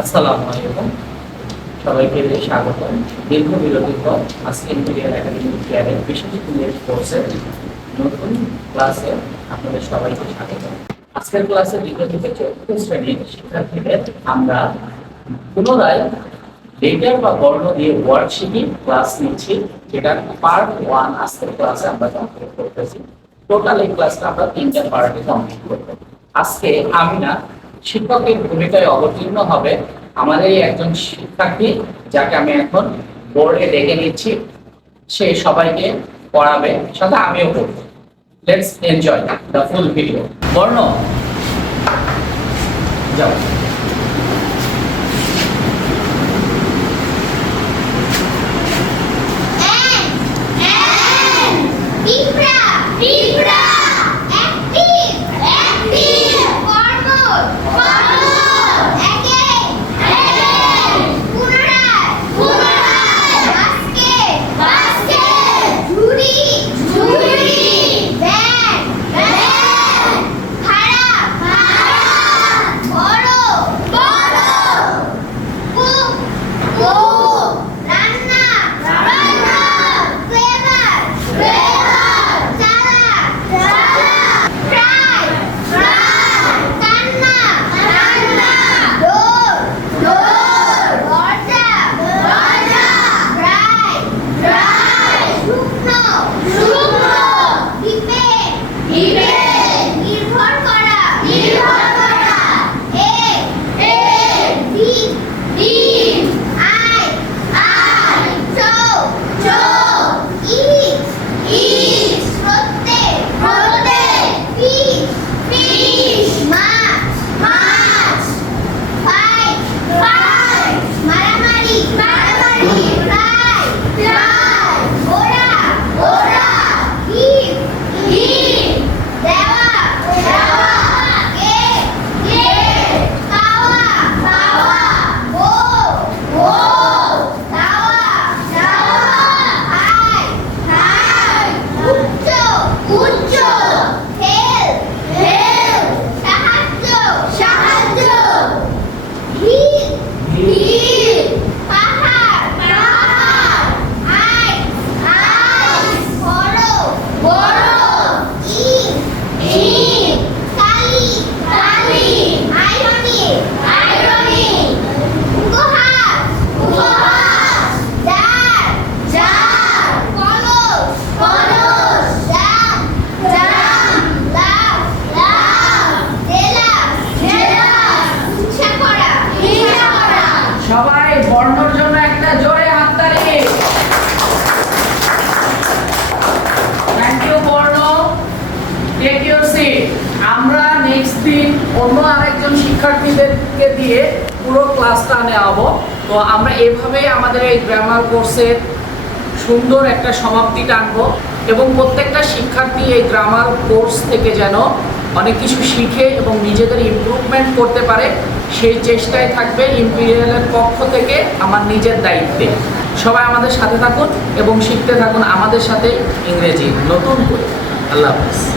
আসসালামু আলাইকুম। সবাইকে স্বাগত। দীর্ঘ বিরতির পর আজকে ইন্টেরিয়ার একাডেমি কেয়ারের বিশেষ ইংরেজি কোর্সের নতুন ক্লাসে আপনাদের সবাইকে স্বাগত। আজকের ক্লাসে দ্বিতীয় থেকে চতুর্থ শ্রেণির শিক্ষার্থীদের আমরা পুনরায় লেটার বা বর্ণ দিয়ে ওয়ার্ড শিখি ক্লাস নিচ্ছি, যেটা পার্ট ওয়ান আজকের ক্লাসে আমরা কমপ্লিট করতেছি। টোটাল এই ক্লাসটা আমরা তিনটা পার্টে কমপ্লিট করব। আজকে আমি না শিক্ষকের ভূমিকায় অবতীর্ণ হবে আমাদের একজন শিক্ষার্থী, যাকে আমি এখন বোর্ডে ডেকে নিচ্ছি। সে সবাইকে পড়াবে, সাথে আমিও পড়ব। Let's enjoy the full video বর্ণ, যাও। What? নেক্সট অন্য আরেকজন শিক্ষার্থীদেরকে দিয়ে পুরো ক্লাসটা নেওয়াবো। তো আমরা এভাবেই আমাদের এই গ্রামার কোর্সের সুন্দর একটা সমাপ্তি টানবো এবং প্রত্যেকটা শিক্ষার্থী এই গ্রামার কোর্স থেকে যেন অনেক কিছু শিখে এবং নিজেদের ইম্প্রুভমেন্ট করতে পারে, সেই চেষ্টায় থাকবে ইম্পিরিয়ালের পক্ষ থেকে আমার নিজের দায়িত্বে। সবাই আমাদের সাথে থাকুন এবং শিখতে থাকুন আমাদের সাথে ইংরেজি, নতুন করে। আল্লাহ হাফিজ।